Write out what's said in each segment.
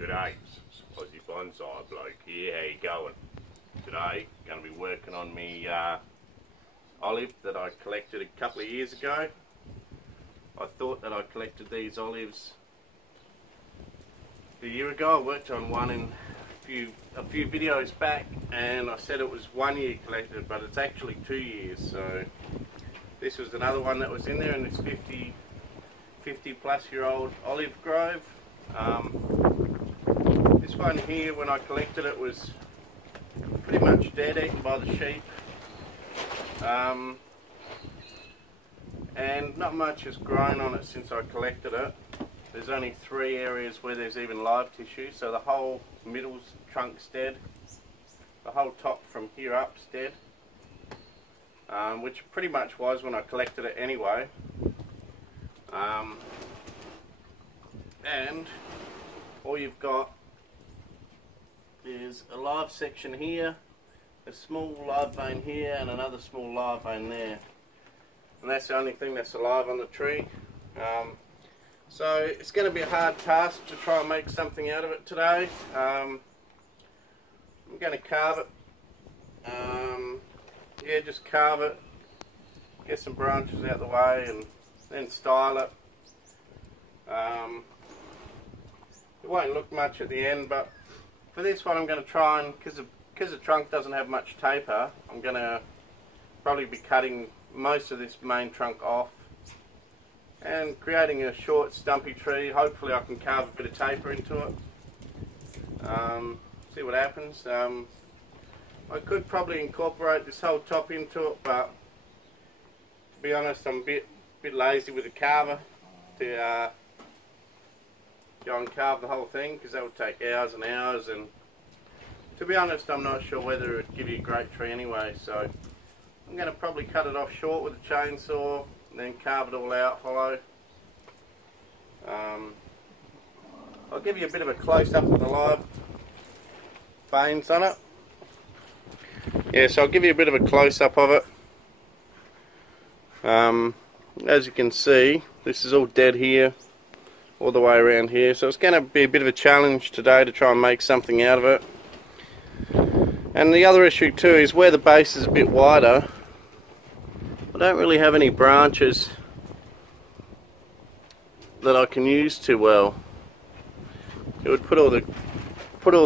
G'day, Aussie bonsai bloke here. How you going? Today, going to be working on me olive that I collected a couple of years ago. I thought that I collected these olives a year ago. I worked on one in a few videos back, and I said it was 1 year collected, but it's actually 2 years. So this was another one that was in there in this 50 plus year old olive grove. This one here, when I collected it, was pretty much dead, eaten by the sheep, and not much has grown on it since I collected it. There's only 3 areas where there's even live tissue, so the whole middle trunk's dead, the whole top from here up's dead, which pretty much was when I collected it anyway. And all you've got is a live section here, a small live vein here, and another small live vein there, and that's the only thing that's alive on the tree. So it's going to be a hard task to try and make something out of it today. I'm going to carve it. Yeah, just carve it, get some branches out of the way, and then style it. It won't look much at the end, but for this one I'm going to try and, because the trunk doesn't have much taper, I'm going to probably be cutting most of this main trunk off and creating a short stumpy tree. Hopefully I can carve a bit of taper into it. See what happens. I could probably incorporate this whole top into it, but to be honest, I'm a bit lazy with a carver to go and carve the whole thing, because that would take hours and hours, and to be honest, I'm not sure whether it would give you a great tree anyway. So I'm going to probably cut it off short with a chainsaw and then carve it all out hollow. I'll give you a bit of a close-up of the live veins on it. Yeah, so I'll give you a bit of a close-up of it. As you can see, this is all dead here, all the way around here, so it's going to be a bit of a challenge today to try and make something out of it. And the other issue too is where the base is a bit wider, I don't really have any branches that I can use too well. It would put all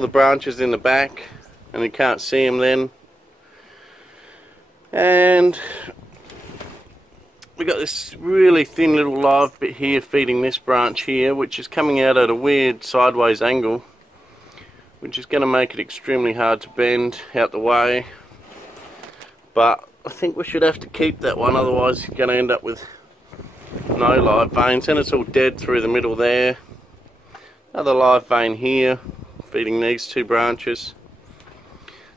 the branches in the back, and you can't see them then. And we got this really thin little live bit here feeding this branch here, which is coming out at a weird sideways angle, which is going to make it extremely hard to bend out the way. But I think we should have to keep that one, otherwise you're going to end up with no live veins. And it's all dead through the middle there. Another live vein here feeding these 2 branches.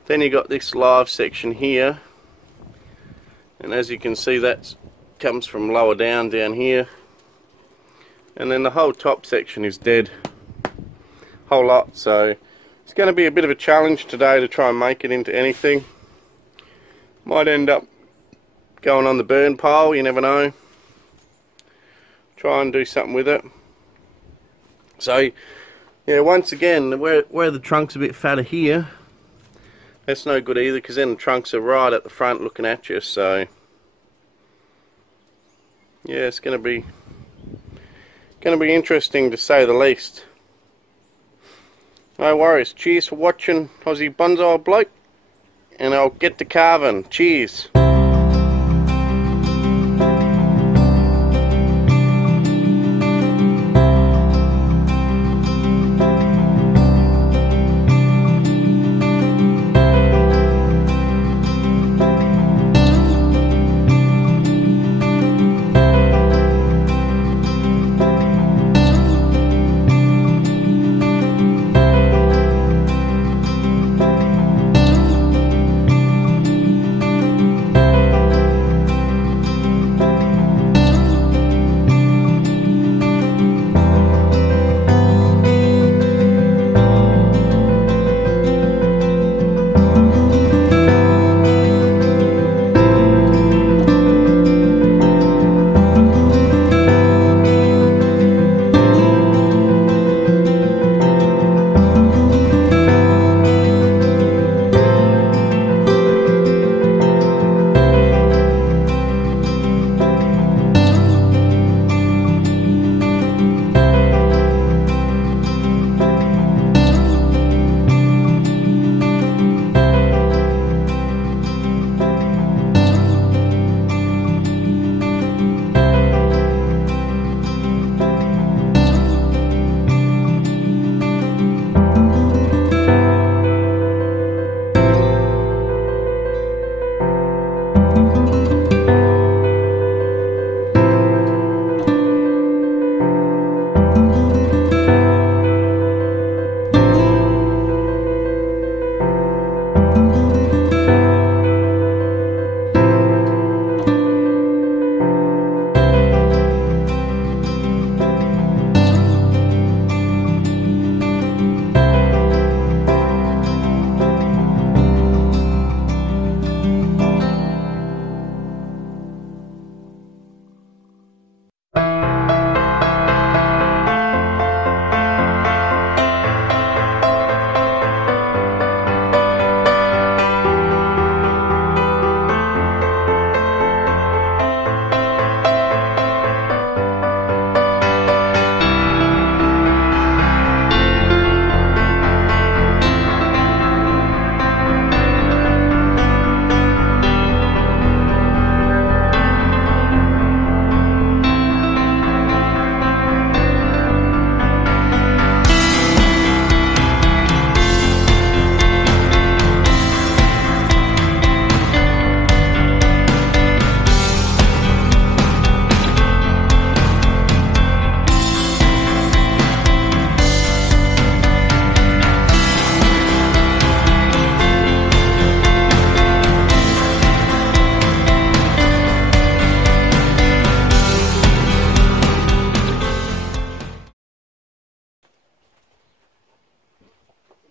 Then you got this live section here, and as you can see, that comes from lower down here, and then the whole top section is dead, whole lot. So it's going to be a bit of a challenge today to try and make it into anything. Might end up going on the burn pile, you never know. Try and do something with it. So yeah, once again, where the trunk's a bit fatter here, that's no good either, because then the trunks are right at the front looking at you. So yeah, it's going to be interesting to say the least. No worries. Cheers for watching, Aussie bonsai bloke, and I'll get to carving. Cheers.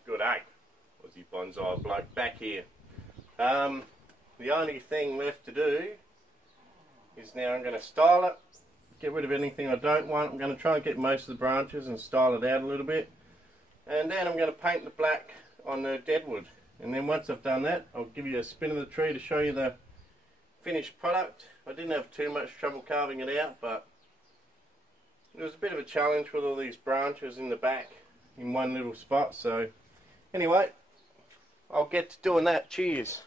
Good day, Aussie bonsai bloke back here. The only thing left to do is now I'm going to style it, get rid of anything I don't want. I'm going to try and get most of the branches and style it out a little bit, and then I'm going to paint the black on the deadwood. And then once I've done that, I'll give you a spin of the tree to show you the finished product. I didn't have too much trouble carving it out, but it was a bit of a challenge with all these branches in the back in one little spot. So anyway, I'll get to doing that. Cheers.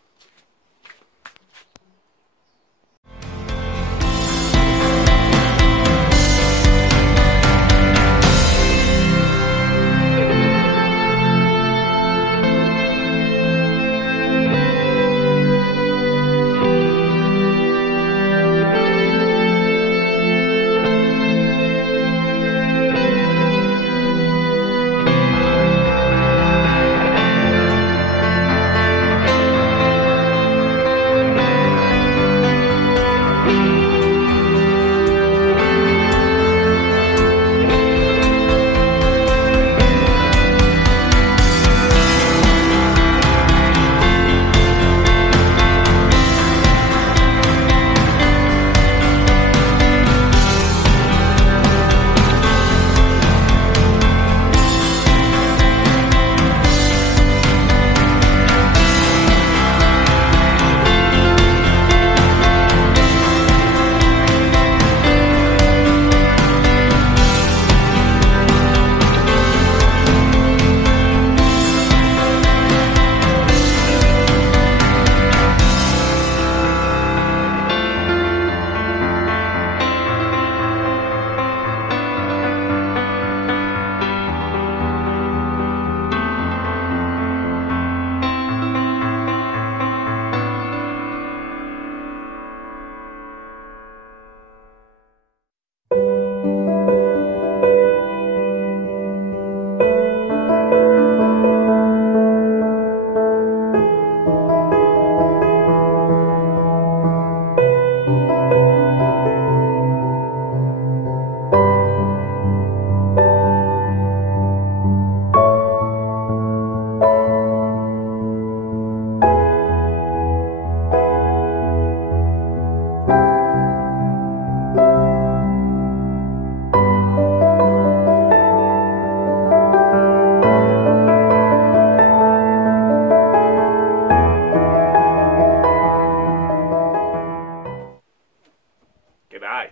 G'day,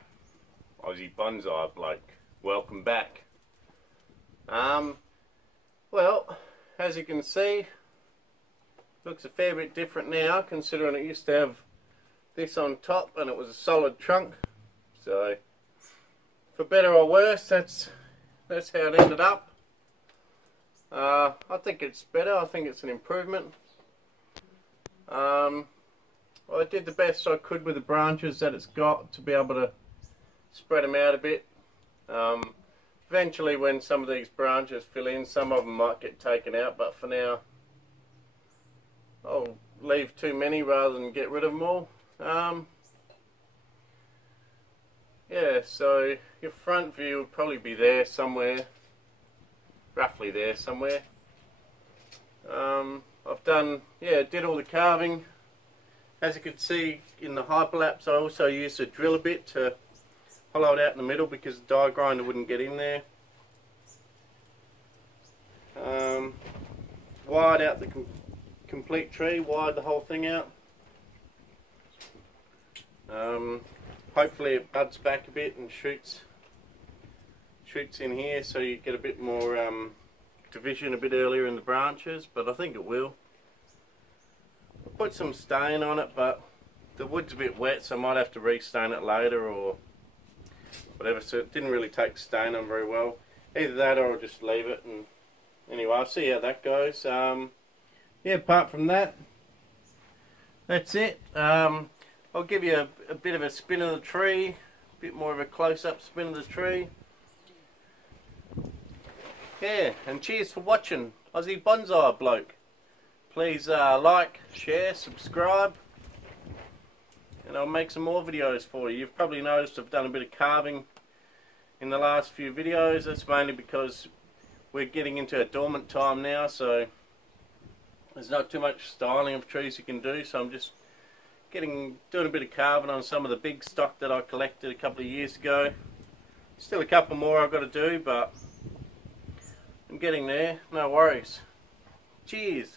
Aussie bonsai bloke. Welcome back. Well, as you can see, looks a fair bit different now, considering it used to have this on top and it was a solid trunk. So, for better or worse, that's how it ended up. I think it's better. I think it's an improvement. Well, I did the best I could with the branches that it's got to be able to spread them out a bit. Eventually, when some of these branches fill in, some of them might get taken out, but for now I'll leave too many rather than get rid of them all. Yeah, so your front view would probably be there somewhere, roughly there somewhere. I've done, did all the carving. As you can see in the hyperlapse, I also used a drill bit to hollow it out in the middle because the die grinder wouldn't get in there. Wired out the complete tree, wired the whole thing out. Hopefully it buds back a bit and shoots in here, so you get a bit more division a bit earlier in the branches, but I think it will. Put some stain on it, but the wood's a bit wet, so I might have to re-stain it later or whatever. So it didn't really take stain on very well. Either that or I'll just leave it. And anyway, I'll see how that goes. Yeah, apart from that, that's it. I'll give you a bit of a spin of the tree, a bit more of a close-up spin of the tree. Yeah, and cheers for watching, Aussie bonsai bloke. Please like, share, subscribe, and I'll make some more videos for you. You've probably noticed I've done a bit of carving in the last few videos. That's mainly because we're getting into a dormant time now, so there's not too much styling of trees you can do, so I'm just doing a bit of carving on some of the big stock that I collected a couple of years ago. Still a couple more I've got to do, but I'm getting there, no worries. Cheers!